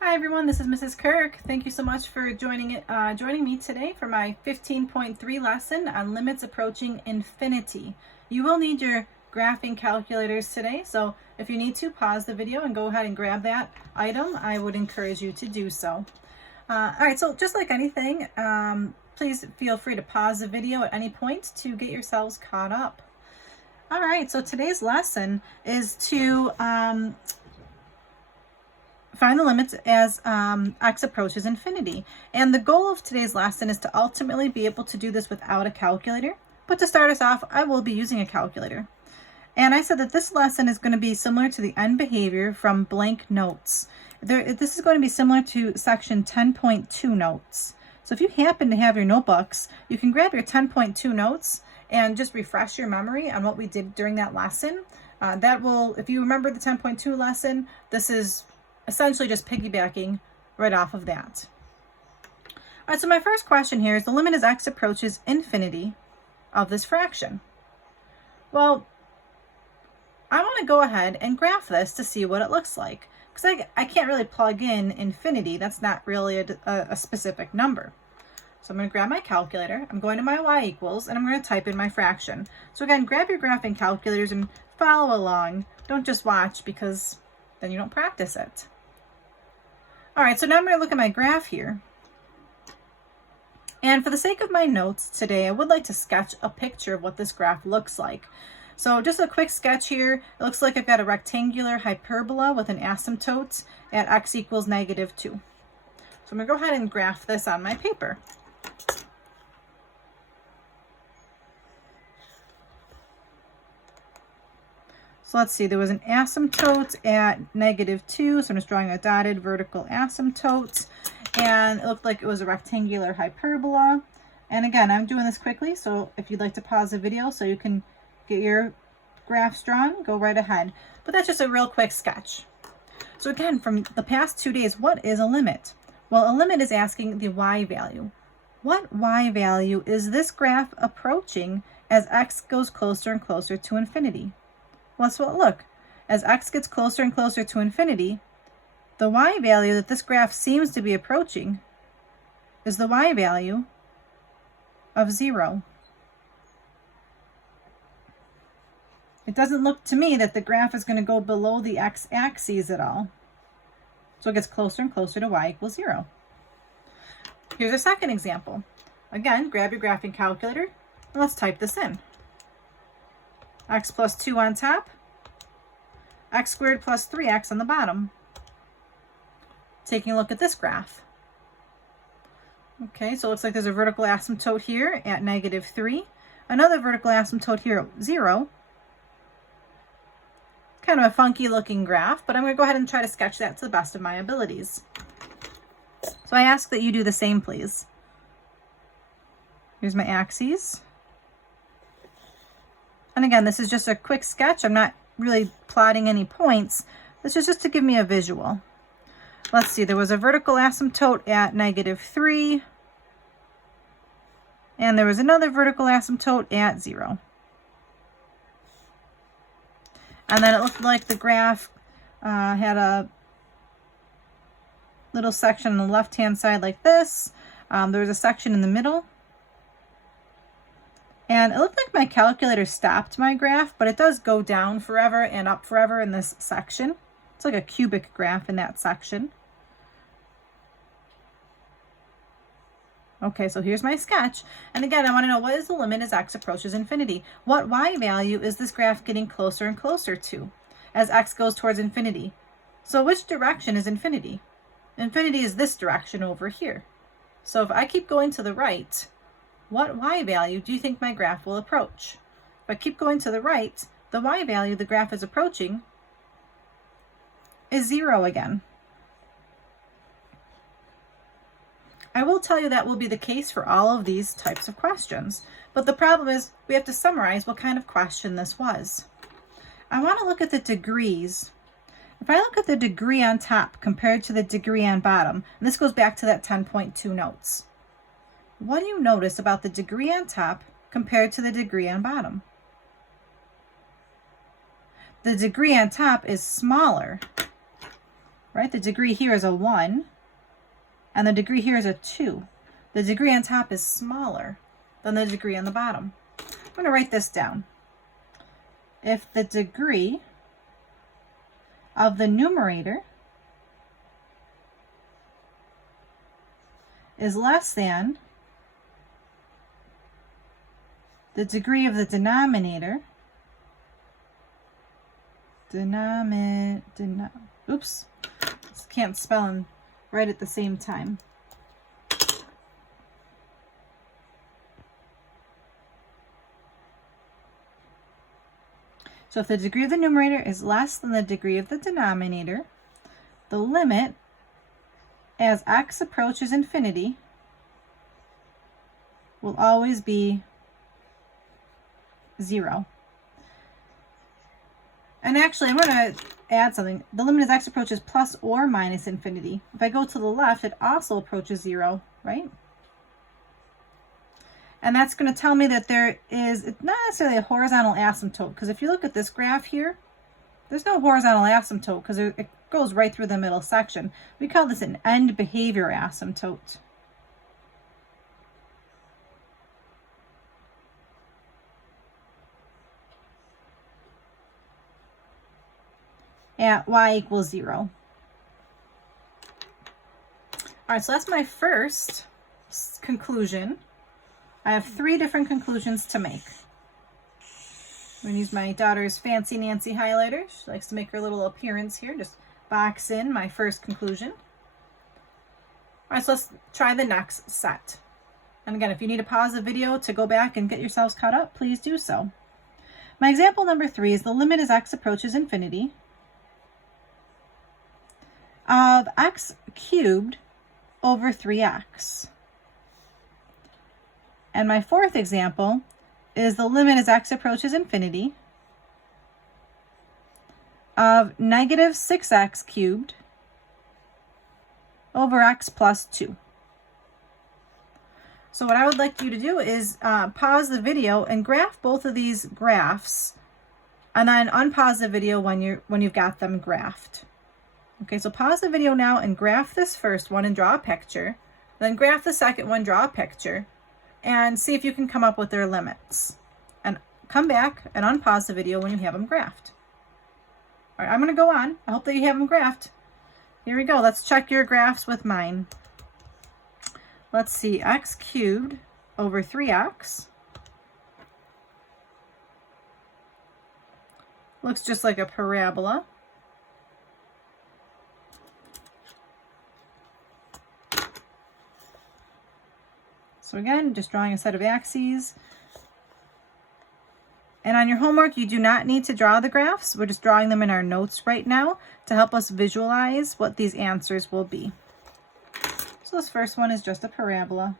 Hi everyone, this is Mrs. Kirk. Thank you so much for joining me today for my 15.3 lesson on limits approaching infinity. You will need your graphing calculators today, so if you need to, pause the video and go ahead and grab that item. I would encourage you to do so. All right, so just like anything, please feel free to pause the video at any point to get yourselves caught up. All right, so today's lesson is to find the limits as x approaches infinity. And the goal of today's lesson is to ultimately be able to do this without a calculator. But to start us off, I will be using a calculator. And I said that this lesson is going to be similar to the end behavior from blank notes. This is going to be similar to section 10.2 notes. So if you happen to have your notebooks, you can grab your 10.2 notes and just refresh your memory on what we did during that lesson. That will, if you remember the 10.2 lesson, this is essentially just piggybacking right off of that. All right, so my first question here is the limit as x approaches infinity of this fraction. Well, I want to go ahead and graph this to see what it looks like, because I can't really plug in infinity. That's not really a specific number. So I'm going to grab my calculator, I'm going to my y equals, and I'm going to type in my fraction. So again, grab your graphing calculators and follow along. Don't just watch, because then you don't practice it. All right, so now I'm going to look at my graph here. And for the sake of my notes today, I would like to sketch a picture of what this graph looks like. So just a quick sketch here. It looks like I've got a rectangular hyperbola with an asymptote at x equals -2. So I'm going to go ahead and graph this on my paper. So let's see, there was an asymptote at -2, so I'm just drawing a dotted vertical asymptote, and it looked like it was a rectangular hyperbola. And again, I'm doing this quickly, so if you'd like to pause the video so you can get your graphs drawn, go right ahead. But that's just a real quick sketch. So again, from the past 2 days, what is a limit? Well, a limit is asking the y value. What y value is this graph approaching as x goes closer and closer to infinity? Well, look, as x gets closer and closer to infinity, the y value that this graph seems to be approaching is the y value of 0. It doesn't look to me that the graph is going to go below the x-axis at all. So it gets closer and closer to y equals 0. Here's a second example. Again, grab your graphing calculator and let's type this in. X plus 2 on top, x squared plus 3x on the bottom. Taking a look at this graph. Okay, so it looks like there's a vertical asymptote here at -3, another vertical asymptote here at 0. Kind of a funky looking graph, but I'm going to go ahead and try to sketch that to the best of my abilities. So I ask that you do the same, please. Here's my axes. And again, this is just a quick sketch. I'm not really plotting any points. This is just to give me a visual. Let's see, there was a vertical asymptote at -3. And there was another vertical asymptote at 0. And then it looked like the graph had a little section on the left-hand side like this. There was a section in the middle. And it looked like my calculator stopped my graph, but it does go down forever and up forever in this section. It's like a cubic graph in that section. Okay, so here's my sketch. And again, I want to know, what is the limit as x approaches infinity? What y value is this graph getting closer and closer to as x goes towards infinity? So which direction is infinity? Infinity is this direction over here. So if I keep going to the right, what y value do you think my graph will approach? If I keep going to the right, the y value the graph is approaching is 0 again. I will tell you that will be the case for all of these types of questions, but the problem is we have to summarize what kind of question this was. I want to look at the degrees. If I look at the degree on top compared to the degree on bottom, and this goes back to that 10.2 notes, what do you notice about the degree on top compared to the degree on bottom? The degree on top is smaller, right? The degree here is a 1, and the degree here is a 2. The degree on top is smaller than the degree on the bottom. I'm going to write this down. If the degree of the numerator is less than the degree of the denominator, oops, can't spell and write at the same time. So if the degree of the numerator is less than the degree of the denominator, the limit as x approaches infinity will always be 0. And actually, I'm going to add something. The limit as x approaches plus or minus infinity. If I go to the left, it also approaches 0, right? And that's going to tell me that there is, it's not necessarily a horizontal asymptote, because if you look at this graph here, there's no horizontal asymptote because it goes right through the middle section. We call this an end behavior asymptote. At y equals 0. All right, so that's my first conclusion. I have 3 different conclusions to make. I'm going to use my daughter's Fancy Nancy highlighter. She likes to make her little appearance here. Just box in my first conclusion. All right, so let's try the next set. And again, if you need to pause the video to go back and get yourselves caught up, please do so. My example number 3 is the limit as x approaches infinity of x cubed over 3x. And my fourth example is the limit as x approaches infinity of negative 6x cubed over x plus 2. So what I would like you to do is pause the video and graph both of these graphs, and then unpause the video when you've got them graphed. Okay, so pause the video now and graph this first one and draw a picture. Then graph the second one, draw a picture, and see if you can come up with their limits. And come back and unpause the video when you have them graphed. All right, I'm going to go on. I hope that you have them graphed. Here we go. Let's check your graphs with mine. Let's see, x cubed over 3x. Looks just like a parabola. So again, just drawing a set of axes. And on your homework, you do not need to draw the graphs. We're just drawing them in our notes right now to help us visualize what these answers will be. So this first one is just a parabola.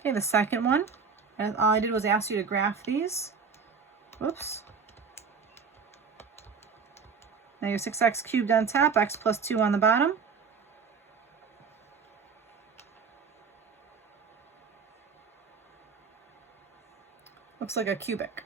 Okay, the second one, all I did was ask you to graph these. Whoops. Now your 6x cubed on top, x plus 2 on the bottom. Looks like a cubic.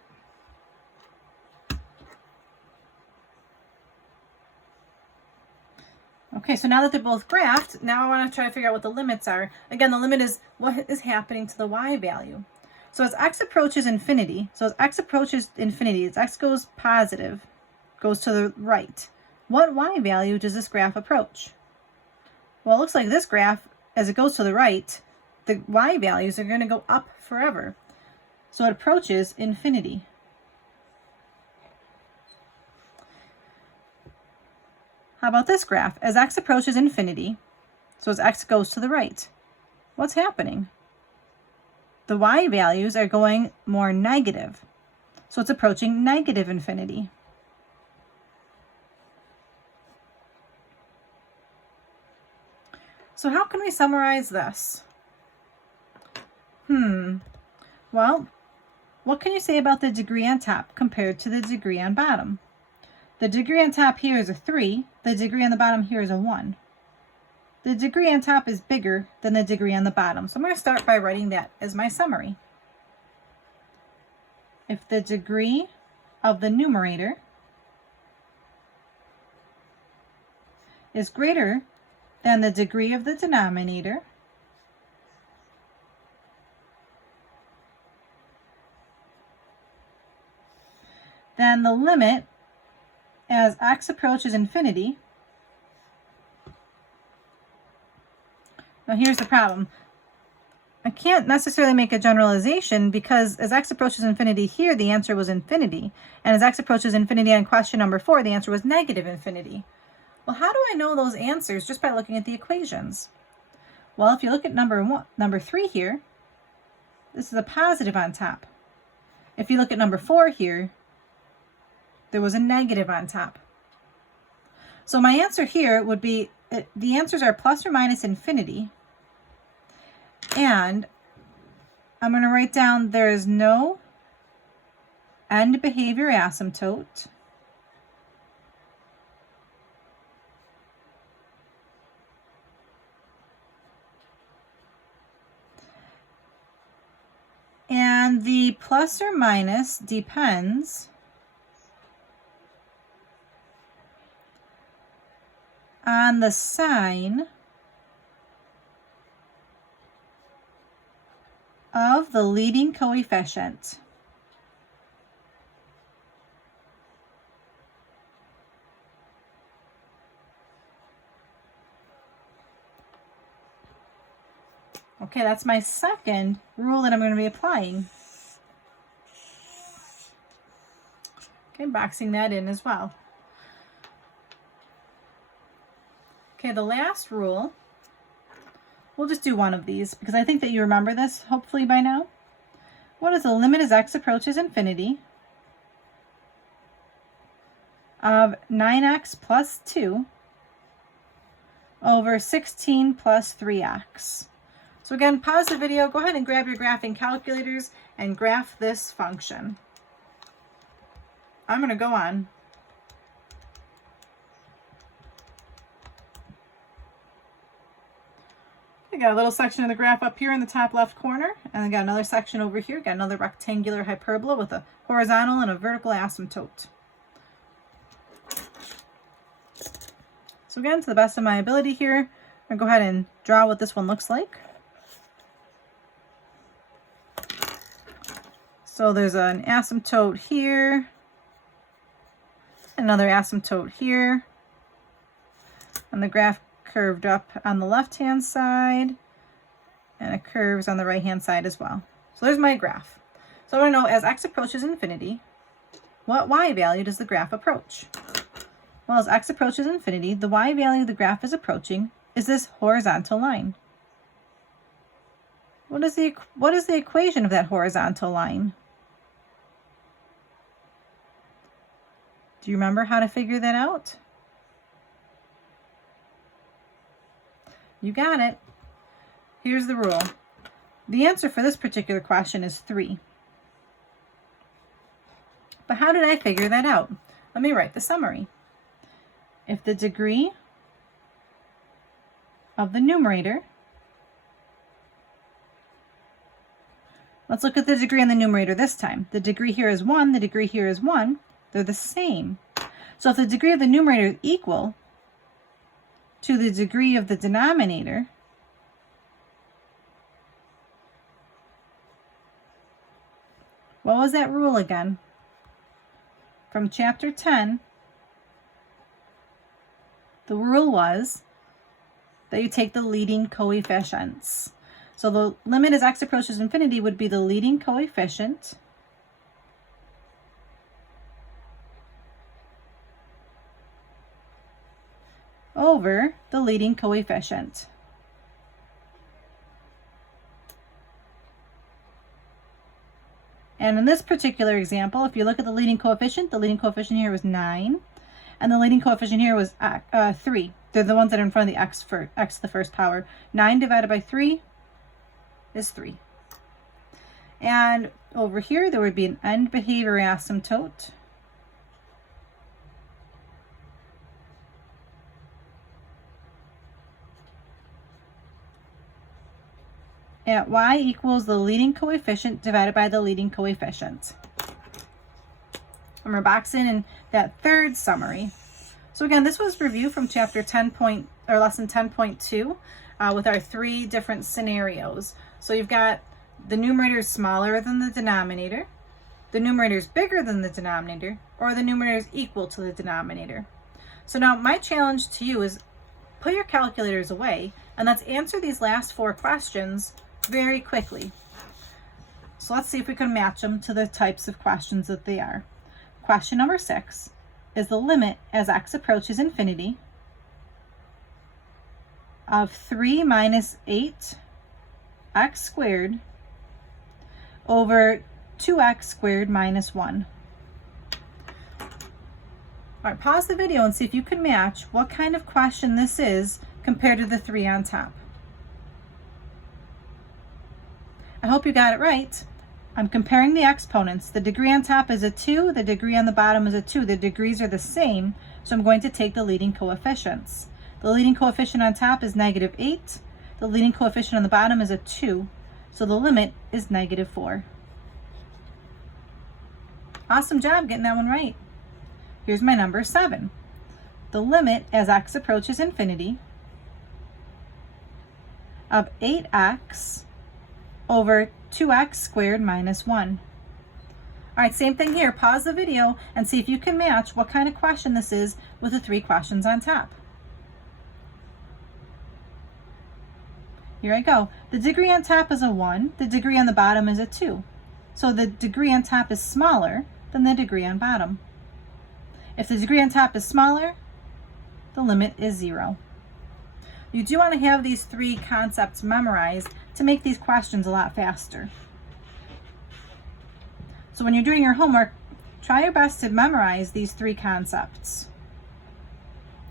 Okay, so now that they're both graphed, now I want to try to figure out what the limits are. Again, the limit is what is happening to the y value. So as x approaches infinity, as x goes positive, goes to the right, what y value does this graph approach? Well, it looks like this graph, as it goes to the right, the y values are going to go up forever. So it approaches infinity. How about this graph? As x approaches infinity, so as x goes to the right, what's happening? The y values are going more negative. So it's approaching negative infinity. So how can we summarize this? Well, what can you say about the degree on top compared to the degree on bottom? The degree on top here is a 3. The degree on the bottom here is a 1. The degree on top is bigger than the degree on the bottom. So I'm going to start by writing that as my summary. if the degree of the numerator is greater than the degree of the denominator, then the limit as x approaches infinity. Now here's the problem. I can't necessarily make a generalization because as x approaches infinity here, the answer was infinity. And as x approaches infinity on question number 4, the answer was negative infinity. Well, how do I know those answers? Just by looking at the equations. Well, if you look at number 3 here, this is a positive on top. If you look at number 4 here, there was a negative on top. So my answer here would be, the answers are plus or minus infinity. And I'm going to write down there is no end behavior asymptote. And the plus or minus depends on the sign of the leading coefficient. Okay, that's my second rule that I'm going to be applying. Okay, boxing that in as well. Okay, the last rule, we'll just do one of these because I think that you remember this hopefully by now. What is the limit as x approaches infinity of 9x plus 2 over 16 plus 3x? So again, pause the video, go ahead and grab your graphing calculators and graph this function. I'm going to go on. I got a little section of the graph up here in the top left corner, and I got another section over here, got another rectangular hyperbola with a horizontal and a vertical asymptote. So again, to the best of my ability here, I'm going to go ahead and draw what this one looks like. So there's an asymptote here, another asymptote here, and the graph curved up on the left-hand side, and it curves on the right-hand side as well. So there's my graph. So I want to know, as x approaches infinity, what y value does the graph approach? Well, as x approaches infinity, the y value the graph is approaching is this horizontal line. What is the equation of that horizontal line? Do you remember how to figure that out? You got it. Here's the rule. The answer for this particular question is 3. But how did I figure that out? Let me write the summary. If the degree of the numerator, let's look at the degree in the numerator this time. The degree here is 1, the degree here is 1. They're the same. So if the degree of the numerator is equal to the degree of the denominator, what was that rule again? From chapter 10, the rule was that you take the leading coefficients. So the limit as x approaches infinity would be the leading coefficient over the leading coefficient. And in this particular example, if you look at the leading coefficient here was 9, and the leading coefficient here was 3. They're the ones that are in front of the x for x to the first power. 9 divided by 3 is 3. And over here, there would be an end behavior asymptote. At y equals the leading coefficient divided by the leading coefficient. And we're boxing in that third summary. So again, this was review from chapter 10 or lesson 10.2 with our 3 different scenarios. So you've got the numerator is smaller than the denominator, the numerator is bigger than the denominator, or the numerator is equal to the denominator. So now my challenge to you is put your calculators away and let's answer these last 4 questions very quickly. So let's see if we can match them to the types of questions that they are. Question number 6 is the limit as x approaches infinity of 3 minus 8x squared over 2x squared minus 1. All right, pause the video and see if you can match what kind of question this is compared to the 3 on top. I hope you got it right. I'm comparing the exponents. The degree on top is a 2, the degree on the bottom is a 2. The degrees are the same, so I'm going to take the leading coefficients. The leading coefficient on top is -8. The leading coefficient on the bottom is a 2, so the limit is -4. Awesome job getting that one right. Here's my number 7. The limit as x approaches infinity of 8x over 2x squared minus 1. All right, same thing here. Pause the video and see if you can match what kind of question this is with the 3 questions on top. Here I go. The degree on top is a 1. The degree on the bottom is a 2. So the degree on top is smaller than the degree on bottom. If the degree on top is smaller, the limit is 0. You do want to have these 3 concepts memorized to make these questions a lot faster. So when you're doing your homework, try your best to memorize these 3 concepts.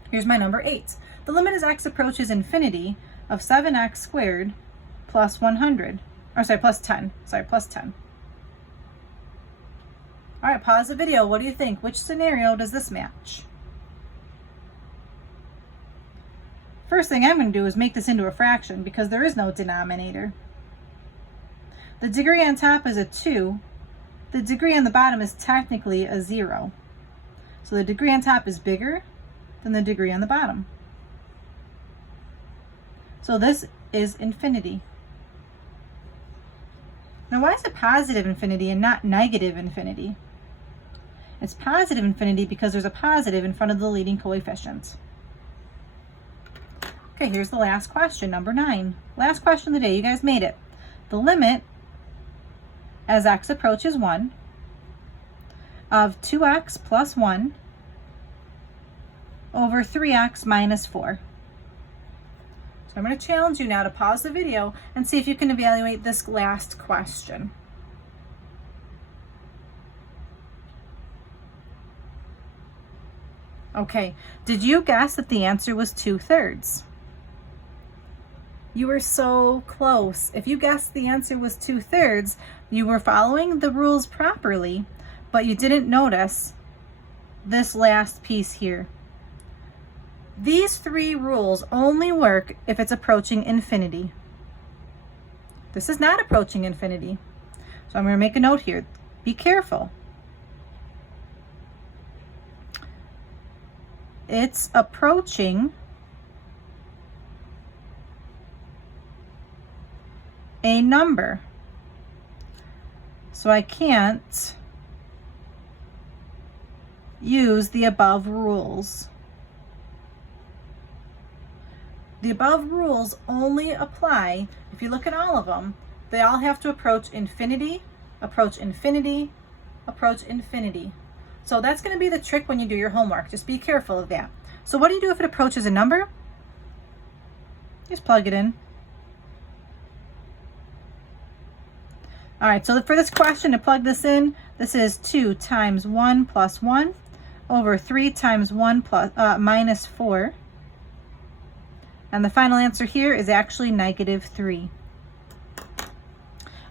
Here's my number 8. The limit as x approaches infinity of 7x squared plus 100, or sorry, plus 10. Sorry, plus 10. All right, pause the video. What do you think? Which scenario does this match? First thing I'm going to do is make this into a fraction because there is no denominator. The degree on top is a 2. The degree on the bottom is technically a 0. So the degree on top is bigger than the degree on the bottom. So this is infinity. Now why is it positive infinity and not negative infinity? It's positive infinity because there's a positive in front of the leading coefficient. Okay, here's the last question, number 9. Last question of the day, you guys made it. The limit as x approaches 1 of 2x plus 1 over 3x minus 4. So I'm going to challenge you now to pause the video and see if you can evaluate this last question. Okay, did you guess that the answer was 2/3? You were so close. If you guessed the answer was 2/3, you were following the rules properly, but you didn't notice this last piece here. These 3 rules only work if it's approaching infinity. This is not approaching infinity. So I'm going to make a note here. Be careful. It's approaching a number. So I can't use the above rules. The above rules only apply, if you look at all of them, they all have to approach infinity, approach infinity, approach infinity. So that's going to be the trick when you do your homework. Just be careful of that. So what do you do if it approaches a number? Just plug it in. All right, so for this question, to plug this in, this is 2 times 1 plus 1 over 3 times 1 plus, minus 4. And the final answer here is actually -3.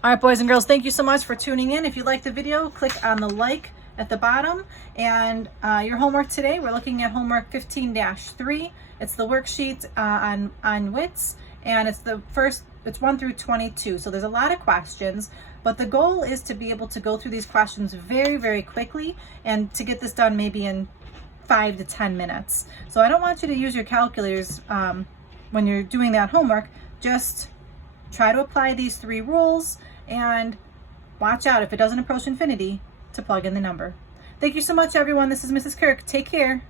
All right, boys and girls, thank you so much for tuning in. If you liked the video, click on the like at the bottom. And your homework today, we're looking at homework 15-3. It's the worksheet on WITS, and it's the first, it's 1 through 22. So there's a lot of questions, But the goal is to be able to go through these questions very, very quickly and to get this done maybe in 5 to 10 minutes. So I don't want you to use your calculators when you're doing that homework. Just try to apply these 3 rules and watch out if it doesn't approach infinity to plug in the number. Thank you so much, everyone. This is Mrs. Kirk. Take care.